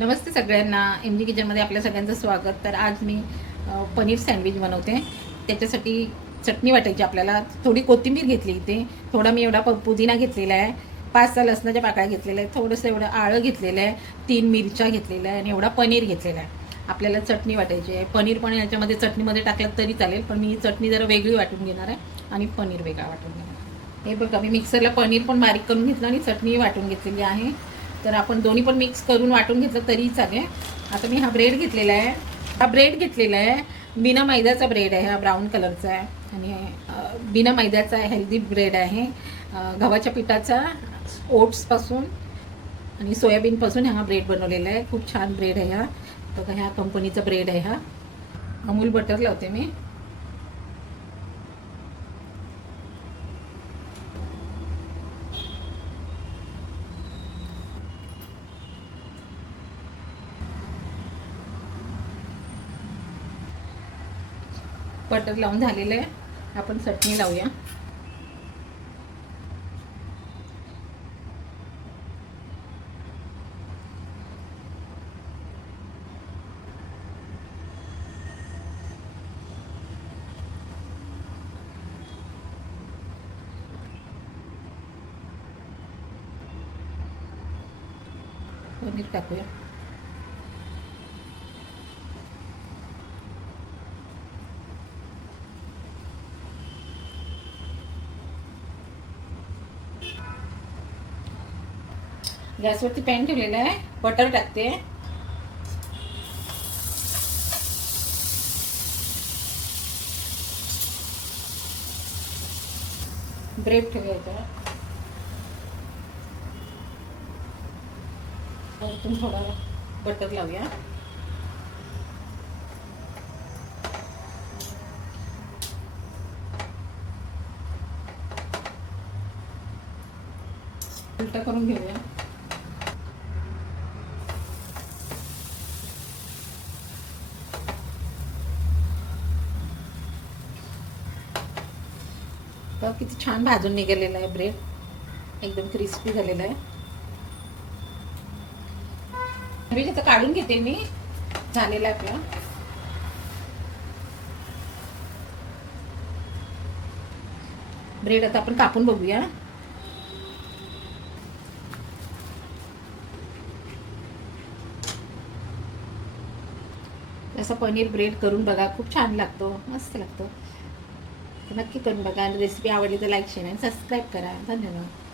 नमस्ते सगळ्यांना, M G किचनमध्ये आपल्या सगळ्यांचं स्वागत. तर आज मी पनीर सँडविच बनवते. त्याच्यासाठी चटणी वाटायची आपल्याला. थोडी कोथिंबीर घेतली इथे, थोडा मी एवढा पुदिना घेतलेला आहे, 5-6 लसणाच्या पाकळ्या घेतलेल्या आहेत, थोडंसं एवढं आळं घेतलेलं आहे, 3 मिरच्या घेतलेल्या आहे आणि एवढा पनीर घेतलेला आहे. आपल्याला चटणी वाटायची आहे. पनीर पण याच्यामध्ये चटणीमध्ये टाकलं तरी चालेल, पण मी चटणी जरा वेगळी वाटून घेणार आहे आणि पनीर वेगळा वाटून घेणार आहे. हे बघा, मी मिक्सरला पनीर पण बारीक करून घेतलं आणि चटणी वाटून घेतलेली आहे. तर आपण दोन्ही पण मिक्स करून वाटून घेतलं तरी चालेल. आता मी हा ब्रेड घेतलेला आहे, बिना मैद्याचा ब्रेड आहे, हा ब्राऊन कलरचा आहे आणि बिना मैद्याचा हेल्दी ब्रेड आहे. गव्हाच्या पिठाचा, ओट्सपासून आणि सोयाबीनपासून हा ब्रेड बनवलेला आहे. खूप छान ब्रेड आहे हा. बघा, ह्या कंपनीचा ब्रेड आहे हा. अमूल बटर लावते मी. बटर लावून झालेलं आहे. आपण चटणी लावूया. पनीर टाकूया. गॅसवरती पॅन ठेवलेला आहे. बटर टाकते. ब्रेड ठेवायचा. वरतून थोडा बटर लावूया. उलटा करून घेऊया. बघ, किती छान भाजून निघालेला आहे ब्रेड. एकदम क्रिस्पी झालेला आहे. आता काढून घेते मी. झालेला आहे आपला ब्रेड. आता आपण कापून बघूया. असं पनीर ब्रेड करून बघा, खूप छान लागतो, मस्त लागतो. नक्की करून बघा. रेसिपी आवडली तर लाईक, शेअर आणि सबस्क्राईब करा. धन्यवाद.